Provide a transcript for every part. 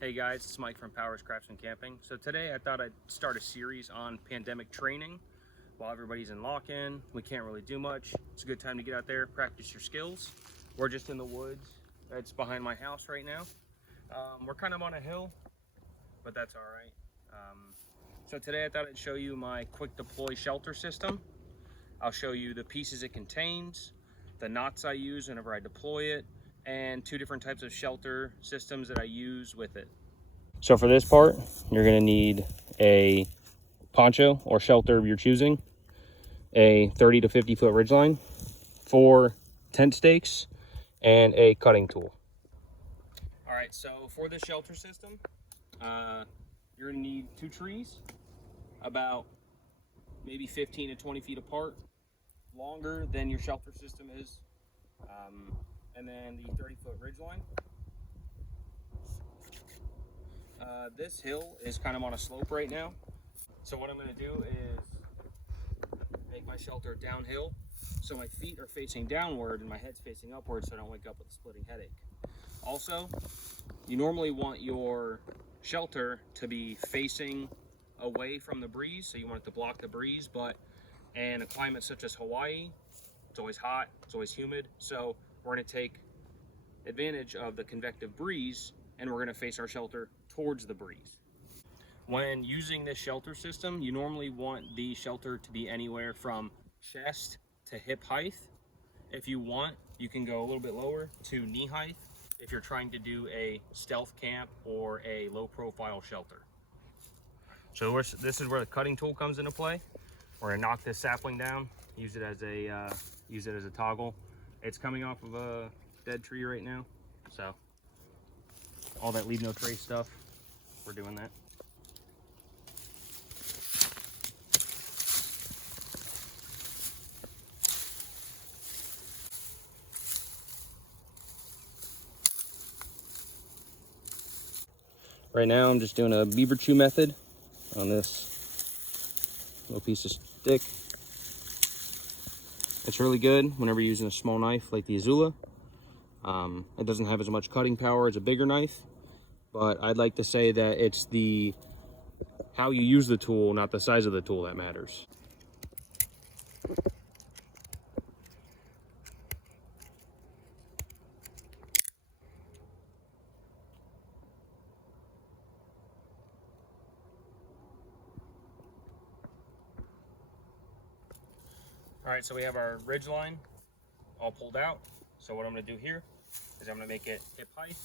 Hey guys, it's Mike from Powers Crafts and Camping. So today I thought I'd start a series on pandemic training. While everybody's in lock-in, we can't really do much. It's a good time to get out there, practice your skills. We're just in the woods. It's behind my house right now. We're kind of on a hill, but that's all right. So today I thought I'd show you my quick deploy shelter system. I'll show you the pieces it contains, the knots I use whenever I deploy it, and two different types of shelter systems that I use with it. So for this part, you're gonna need a poncho or shelter of your choosing, a 30 to 50 foot ridgeline, 4 tent stakes, and a cutting tool. All right, so for this shelter system, you're gonna need 2 trees, about maybe 15 to 20 feet apart, longer than your shelter system is, and then the 30-foot ridgeline. This hill is kind of on a slope right now, so what I'm going to do is make my shelter downhill so my feet are facing downward and my head's facing upward so I don't wake up with a splitting headache. Also, you normally want your shelter to be facing away from the breeze, so you want it to block the breeze, but in a climate such as Hawaii, it's always hot, it's always humid, so we're going to take advantage of the convective breeze and we're going to face our shelter towards the breeze. When using this shelter system, you normally want the shelter to be anywhere from chest to hip height. If you want, you can go a little bit lower to knee height if you're trying to do a stealth camp or a low profile shelter. So this is where the cutting tool comes into play. We're going to knock this sapling down, use it as a toggle. It's coming off of a dead tree right now, so all that leave no trace stuff, we're doing that. Right now I'm just doing a Beaver Chew method on this little piece of stick. It's really good whenever you're using a small knife like the Izula. It doesn't have as much cutting power as a bigger knife, but I'd like to say that it's how you use the tool, not the size of the tool, that matters. All right, so we have our ridge line all pulled out. So what I'm going to do here is I'm going to make it hip height,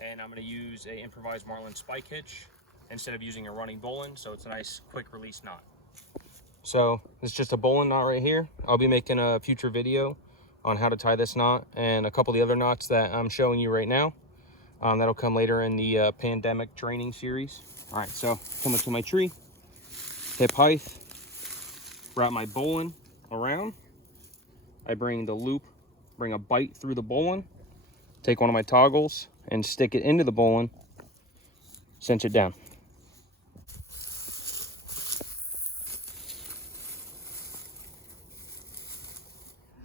and I'm going to use a improvised marlin spike hitch instead of using a running bowline, so it's a nice quick release knot. So it's just a bowline knot right here. I'll be making a future video on how to tie this knot and a couple of the other knots that I'm showing you right now. That'll come later in the pandemic training series. All right, so coming to my tree, hip height, wrap my bowline around. I bring a bite through the bowline, take one of my toggles and stick it into the bowline, cinch it down.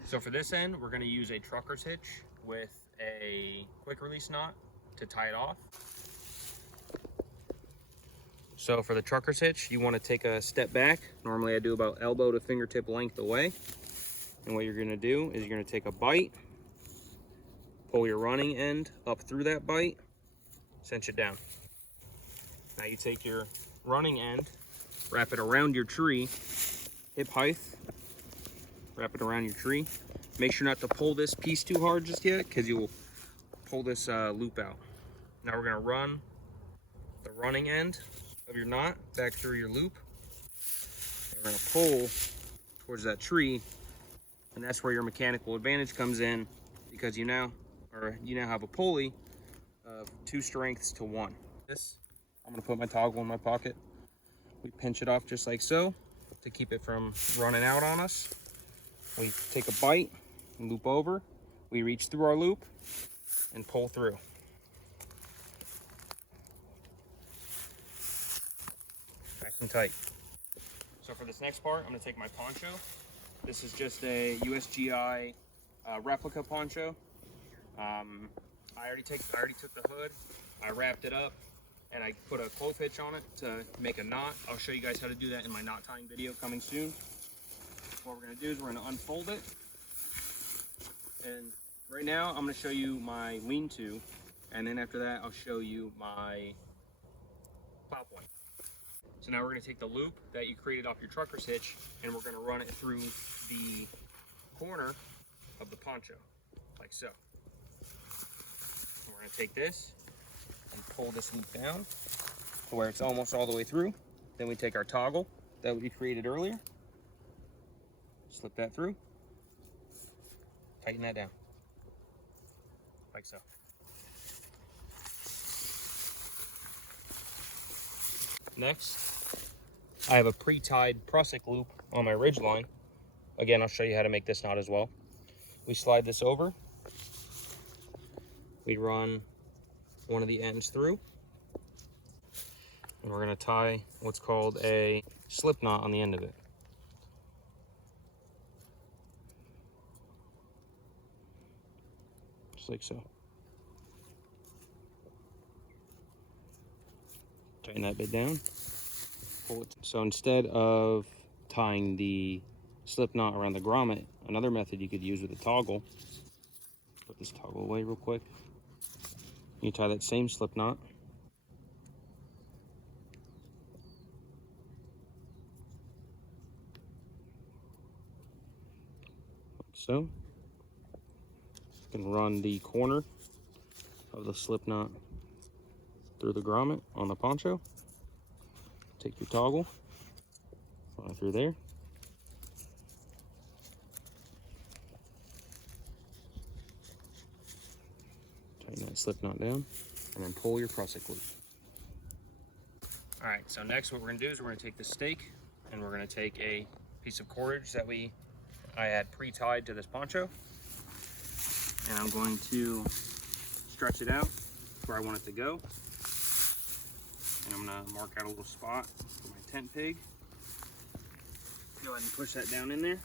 So for this end, we're going to use a trucker's hitch with a quick release knot to tie it off. So for the trucker's hitch, you want to take a step back. Normally I do about elbow to fingertip length away. And what you're going to do is you're going to take a bite, pull your running end up through that bite, cinch it down. Now you take your running end, wrap it around your tree, hip height, wrap it around your tree. Make sure not to pull this piece too hard just yet, because you will pull this loop out. Now we're going to run the running end of your knot back through your loop. And we're going to pull towards that tree, and that's where your mechanical advantage comes in, because you now have a pulley of 2 strengths to 1. I'm going to put my toggle in my pocket. We pinch it off just like so to keep it from running out on us. We take a bite and loop over. We reach through our loop and pull through. Nice and tight. So for this next part, I'm going to take my poncho. This is just a USGI replica poncho. I already took the hood, I wrapped it up, and I put a clove hitch on it to make a knot. I'll show you guys how to do that in my knot tying video coming soon. What we're gonna do is we're gonna unfold it. And right now I'm gonna show you my lean-to, and then after that I'll show you my plow point. So now we're gonna take the loop that you created off your trucker's hitch and we're gonna run it through the corner of the poncho, like so. And we're gonna take this and pull this loop down to where it's almost all the way through. Then we take our toggle that we created earlier, slip that through, tighten that down, like so. Next, I have a pre-tied prusik loop on my Ridgeline. Again, I'll show you how to make this knot as well. We slide this over, we run one of the ends through, and we're going to tie what's called a slip knot on the end of it. Just like so. Tighten that bit down, pull it. So instead of tying the slip knot around the grommet, another method you could use with a toggle, put this toggle away real quick. You tie that same slip knot like so. You can run the corner of the slip knot through the grommet on the poncho. Take your toggle, run it through there. Tighten that slip knot down, and then pull your prusik loop. All right, so next what we're gonna do is we're gonna take the stake and we're gonna take a piece of cordage that I had pre-tied to this poncho, and I'm going to stretch it out where I want it to go. And I'm gonna mark out a little spot for my tent peg. Go ahead and push that down in there.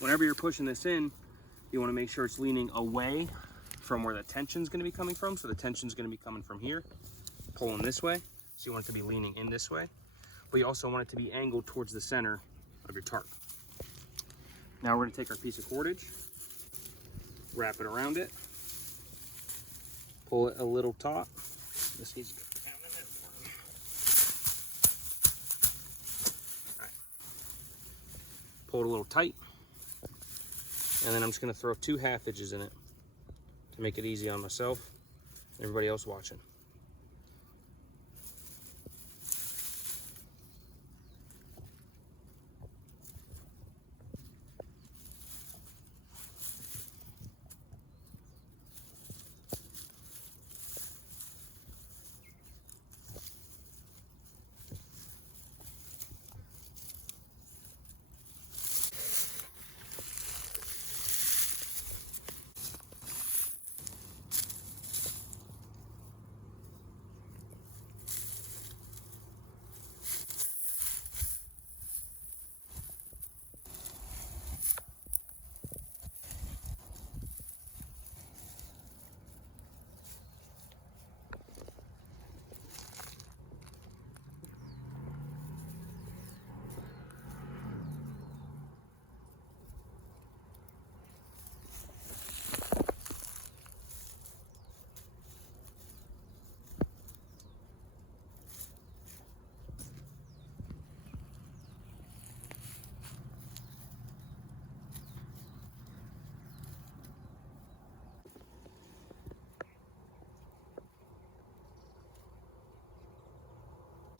Whenever you're pushing this in, you want to make sure it's leaning away from where the tension's going to be coming from. So the tension's going to be coming from here, pulling this way. So you want it to be leaning in this way, but you also want it to be angled towards the center of your tarp. Now we're going to take our piece of cordage, wrap it around it, pull it a little taut. This needs to go down in this one. All right. Pull it a little tight. And then I'm just going to throw 2 half hitches in it to make it easy on myself and everybody else watching.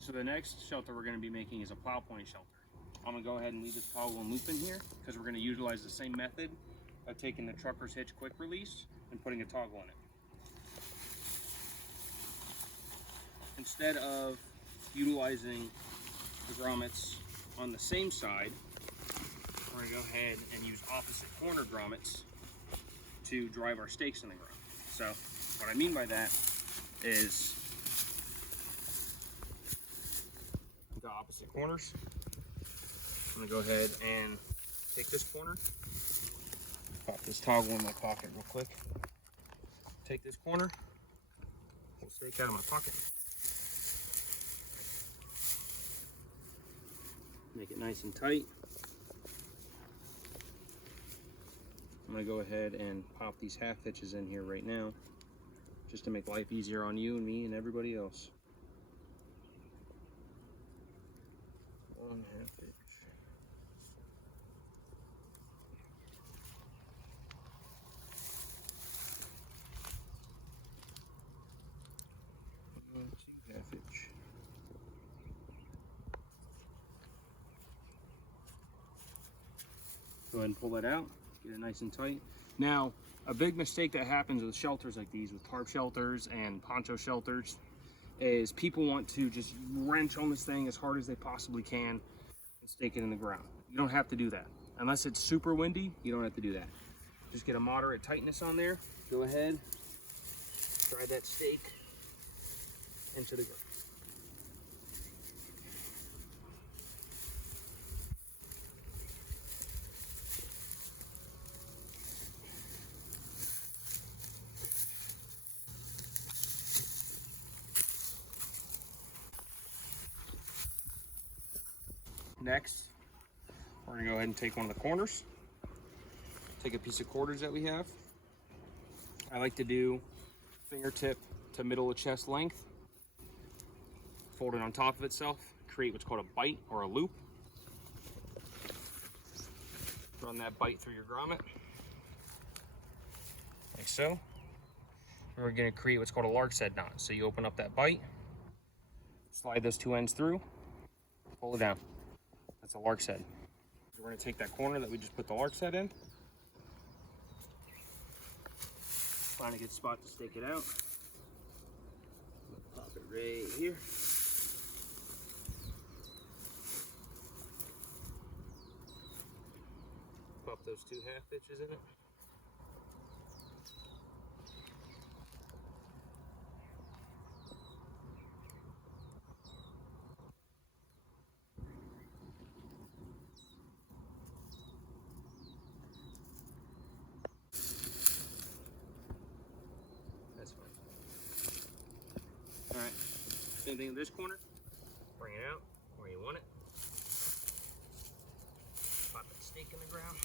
So the next shelter we're going to be making is a plow point shelter. I'm going to go ahead and leave this toggle and loop in here because we're going to utilize the same method of taking the trucker's hitch quick release and putting a toggle in it. Instead of utilizing the grommets on the same side, we're going to go ahead and use opposite corner grommets to drive our stakes in the ground. So what I mean by that is the opposite corners. I'm going to go ahead and take this corner, pop this toggle in my pocket real quick, take this corner, pull the stake out of my pocket. Make it nice and tight. I'm gonna go ahead and pop these half hitches in here right now, just to make life easier on you and me and everybody else. 1 half hitch. Half hitch. Go ahead and pull that out, get it nice and tight. Now, a big mistake that happens with shelters like these, with tarp shelters and poncho shelters, is people want to just wrench on this thing as hard as they possibly can and stake it in the ground. You don't have to do that. Unless it's super windy, you don't have to do that. Just get a moderate tightness on there. Go ahead, drive that stake into the ground. Next, we're gonna go ahead and take one of the corners. Take a piece of cordage that we have. I like to do fingertip to middle of chest length. Fold it on top of itself, create what's called a bite or a loop. Run that bite through your grommet, like so. And we're gonna create what's called a lark's head knot. So you open up that bite, slide those two ends through, pull it down. That's a lark's head. We're gonna take that corner that we just put the lark's head in. Find a good spot to stake it out. Pop it right here. Pop those 2 half hitches in it. That's fine. All right, same thing in this corner. Bring it out where you want it. Pop that stake in the ground.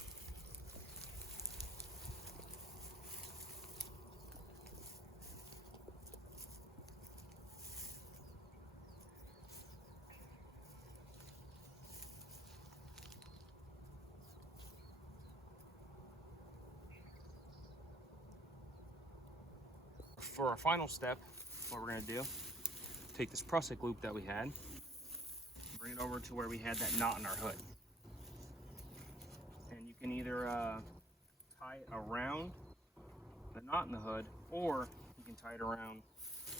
For our final step, what we're going to do, take this prusik loop that we had, bring it over to where we had that knot in our hood. And you can either tie it around the knot in the hood, or you can tie it around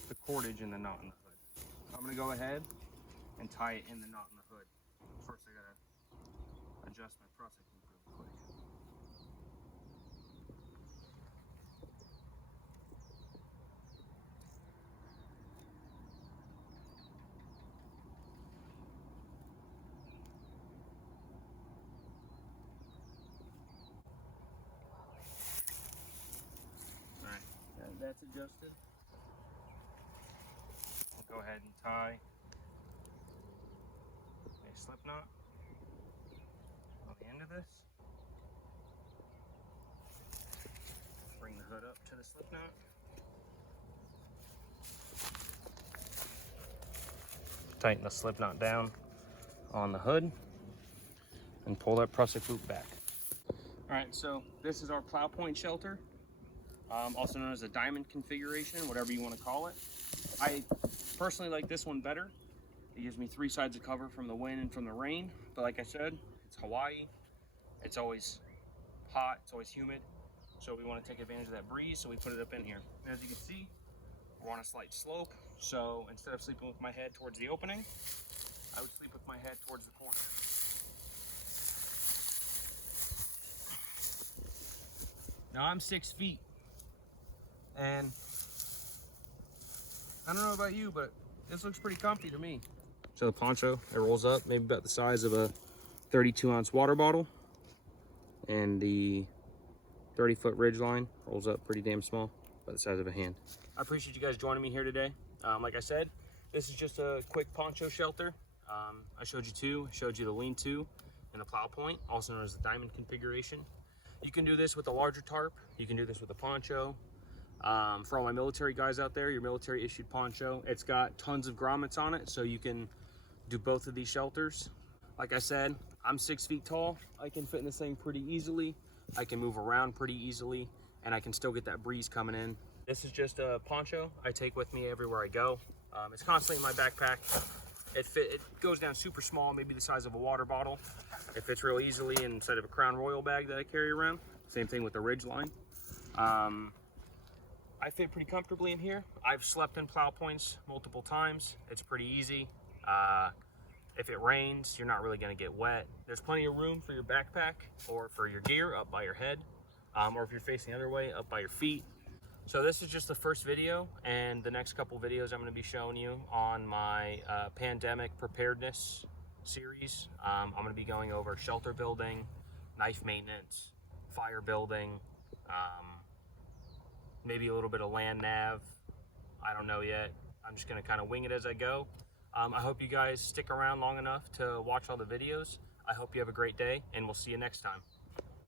the cordage in the knot in the hood. I'm going to go ahead and tie it in the knot in the hood. First I got to adjust my prusik loop real quick. That's adjusted. We'll go ahead and tie a slip knot on the end of this. Bring the hood up to the slip knot. Tighten the slip knot down on the hood and pull that prusik loop back. All right, so this is our plow point shelter. Also known as a diamond configuration, whatever you want to call it. I personally like this one better. It gives me 3 sides of cover from the wind and from the rain. But like I said, it's Hawaii. It's always hot, it's always humid. So we want to take advantage of that breeze, so we put it up in here. And as you can see, we're on a slight slope. So instead of sleeping with my head towards the opening, I would sleep with my head towards the corner. Now I'm 6 feet. And I don't know about you, but this looks pretty comfy to me. So the poncho, it rolls up maybe about the size of a 32-ounce water bottle. And the 30-foot Ridgeline rolls up pretty damn small. about the size of a hand. I appreciate you guys joining me here today. Like I said, this is just a quick poncho shelter. I showed you two. I showed you the lean-to and the plow point, also known as the diamond configuration. You can do this with a larger tarp. You can do this with a poncho. For all my military guys out there, your military issued poncho, it's got tons of grommets on it, so you can do both of these shelters. Like I said, I'm 6 feet tall. I can fit in this thing pretty easily. I can move around pretty easily, and I can still get that breeze coming in. This is just a poncho I take with me everywhere I go. It's constantly in my backpack. It goes down super small, maybe the size of a water bottle. It fits real easily inside of a Crown Royal bag that I carry around. Same thing with the Ridgeline. I fit pretty comfortably in here. I've slept in plow points multiple times. It's pretty easy. If it rains, you're not really gonna get wet. There's plenty of room for your backpack or for your gear up by your head, or if you're facing the other way, up by your feet. So this is just the first video, and the next couple videos I'm gonna be showing you on my pandemic preparedness series. I'm gonna be going over shelter building, knife maintenance, fire building, maybe a little bit of land nav. I don't know yet. I'm just gonna kind of wing it as I go. I hope you guys stick around long enough to watch all the videos. I hope you have a great day, and we'll see you next time.